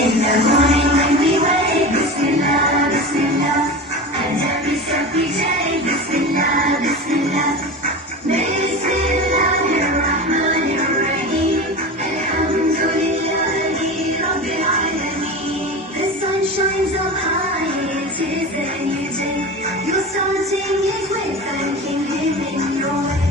In the morning when we wake, Bismillah, Bismillah, and every step we take, Bismillah, Bismillah. Bismillahirrahmanirrahim, Alhamdulillahi Rabbil Alameen. The sun shines up high, it is a new day. You're starting it with thanking Him in your way.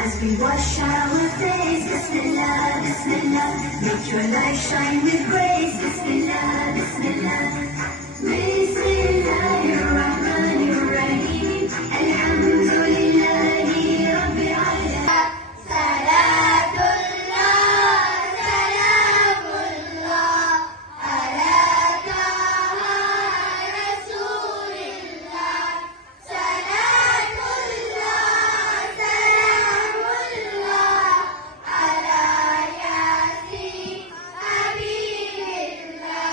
As we wash our face, Bismillah, Bismillah, make your light shine with grace, Bismillah, Bismillah. Bismillahirrahmanirrahim, Alhamdulillahi Rabbil Alameen. Salatullah, Salamullah, ala taha Rasulillah. Salatullah, Salamullah, ala Yasin Habibillah.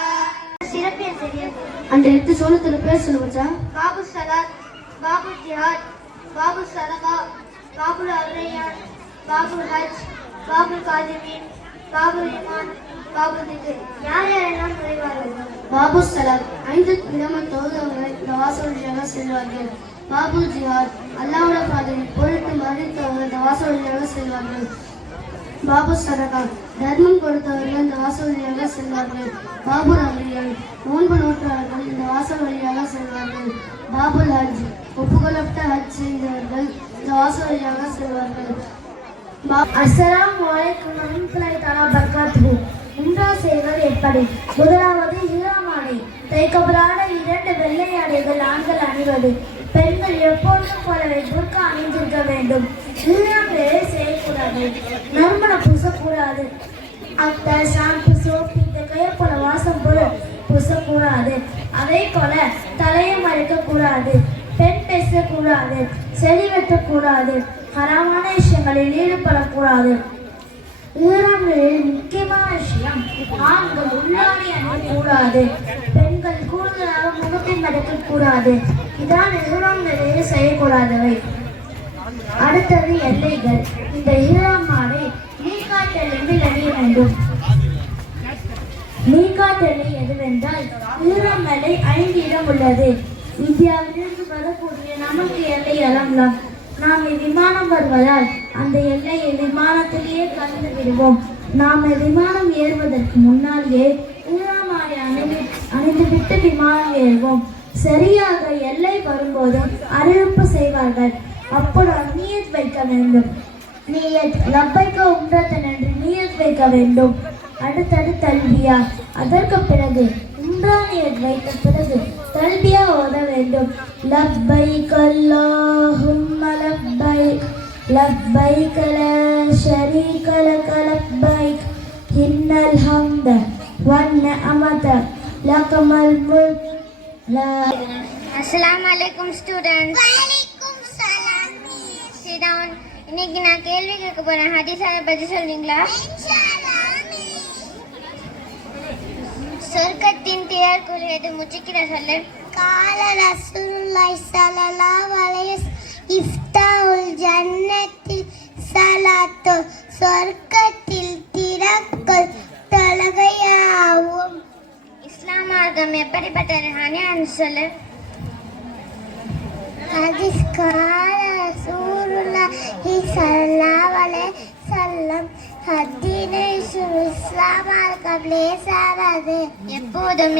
சிறப்பியல் தெரியாது. அந்த எடுத்து சோழத்துல பேர் சொல்லுவச்சா. பாபு சலாத், பாபு ஜிஹாத், பாபு சதகா, பாபுல் அவ்ரையான், பாபுல் ஹஜ், பாபுல் காதிமீன், பாபுல் ஈமான், பாபுல் திக்ர். யார் யாரெல்லாம் நுழைவார்கள்? பாபு சலாத் 5 விதமான தொழுதவர்கள் இந்த வாசல் வழியாக செல்வார்கள். பாபு ஜிஹாத் அல்லாஹ்வுடைய பாதையில் பொருட்டு மரணித்தவர்கள் இந்த வாசல் வழியாக செல்வார்கள். பாபு சதகா தர்மம் கொடுத்தவர்கள் இந்த வாசல் வழியாக செல்வார்கள். பாபுல் அவ்ரையான் நோன்பு நோற்றவர்கள் இந்த வாசல் வழியாக செல்வார்கள். பாபுல் ஹஜ் ஒப்புக்கொள்ளப்பட்ட ஹஜ் செய்தவர்கள் இந்த வாசல் வழியாக செல்வார்கள். அஸ்ஸலாமு அலைக்கும் வரஹ்மத்துல்லாஹி தஆலா பரகாத்துஹு. உம்ரா செய்வது எப்படி? முதலாவது இஹ்ராம் ஆடை. தைக்கப்படாத 2 வெள்ளை ஆடைகள் ஆண்கள் அணிவது. பெண்கள் எப்பொழுதும் போலவே புர்கா அணிந்திருக்க வேண்டும். இஹ்ராம் வேலை செய்யக்கூடாது. நறுமணம் பூசக்கூடாது. அத்தர், ஷாம்பு, சோப்பு இந்த போல வாசம் போல பூசக்கூடாது. அதே போல தலையை மறைக்கக்கூடாது. பெண் பேசக்கூடாது. செடி வெட்டக்கூடாது. ஹராமான விஷயங்களில் ஈடுபடக்கூடாது. ஈரான்களில் முக்கியமான விஷயம், ஆண்கள் உள்ளாடை அணியக்கூடாது. பெண்கள் கூடுதலாக முகத்தை மறைக்கக்கூடாது. இதான் ஈரான் நிலையில் செய்யக்கூடாதவை. அடுத்தது எல்லைகள். இந்த ஈரான் ஆடை மீகாட் எல்லையில் அணிய வேண்டும். மீகாட் எல்லை எதுவென்றால் ஈரான் எல்லை 5 இடம் உள்ளது. இந்தியாவிலிருந்து வரக்கூடிய நமக்கு எல்லை அலங்கலாம். நாம் விமானம் வருவதால் அந்த எல்லையை விமானத்திலேயே கலந்து விடுவோம். நாம் விமானம் ஏறுவதற்கு முன்னாலேயே ஈரான் ஆடை அணிந்துவிட்டு விமானம் ஏறுவோம். சரியாக எல்லை வரும்போது அறிவிப்பு செய்வார்கள். அப்போது நியத் வைக்க வேண்டும். நியத் லப்பைக்க உம்ரத்தன் என்று நியத் வைக்க வேண்டும். அடுத்தது தல்பியா. அதற்கு பிறகு உம்ரா நியத் வைத்த பிறகு தல்பியா ஓத வேண்டும். லப்பைக் அல்லாஹும்ம லப்பைக், லப்பைக் லா ஷரீக லக லப்பைக், இன்னல் ஹம்த வன் நிஅமத லகமல் முல்க் லா. அஸ்ஸலாமு அலைக்கும் ஸ்டூடண்ட்ஸ். வலைக்கும் சலாம். Sit down. இன்னைக்கு நான் கேள்வி கேட்க போறேன். ஹதீஸால பத்தி சொல்றீங்களா? சொர்க்கத்தின் தியார் கூறியது முச்சிக்கிற சொல்லு. கால ரசூலுல்லாஹி ஸல்லல்லாஹு அலைஹி இஃப்தாவுல் ஜன்னத்தில் ஸலாத்து. சொர்க்கத்தில் திறக்கள் தொழுகையாகும். இஸ்லாம் மார்க்கம் எப்படிப்பட்டது? ஹனியான்னு சொல்லு. ஹதீஸ் கால ரசூலுல்லாஹி ஸல்லல்லாஹு அலைஹி வஸல்லம் ஹதீனை இஸ்லாம் மார்க்கம் லேசானது. எப்போதும்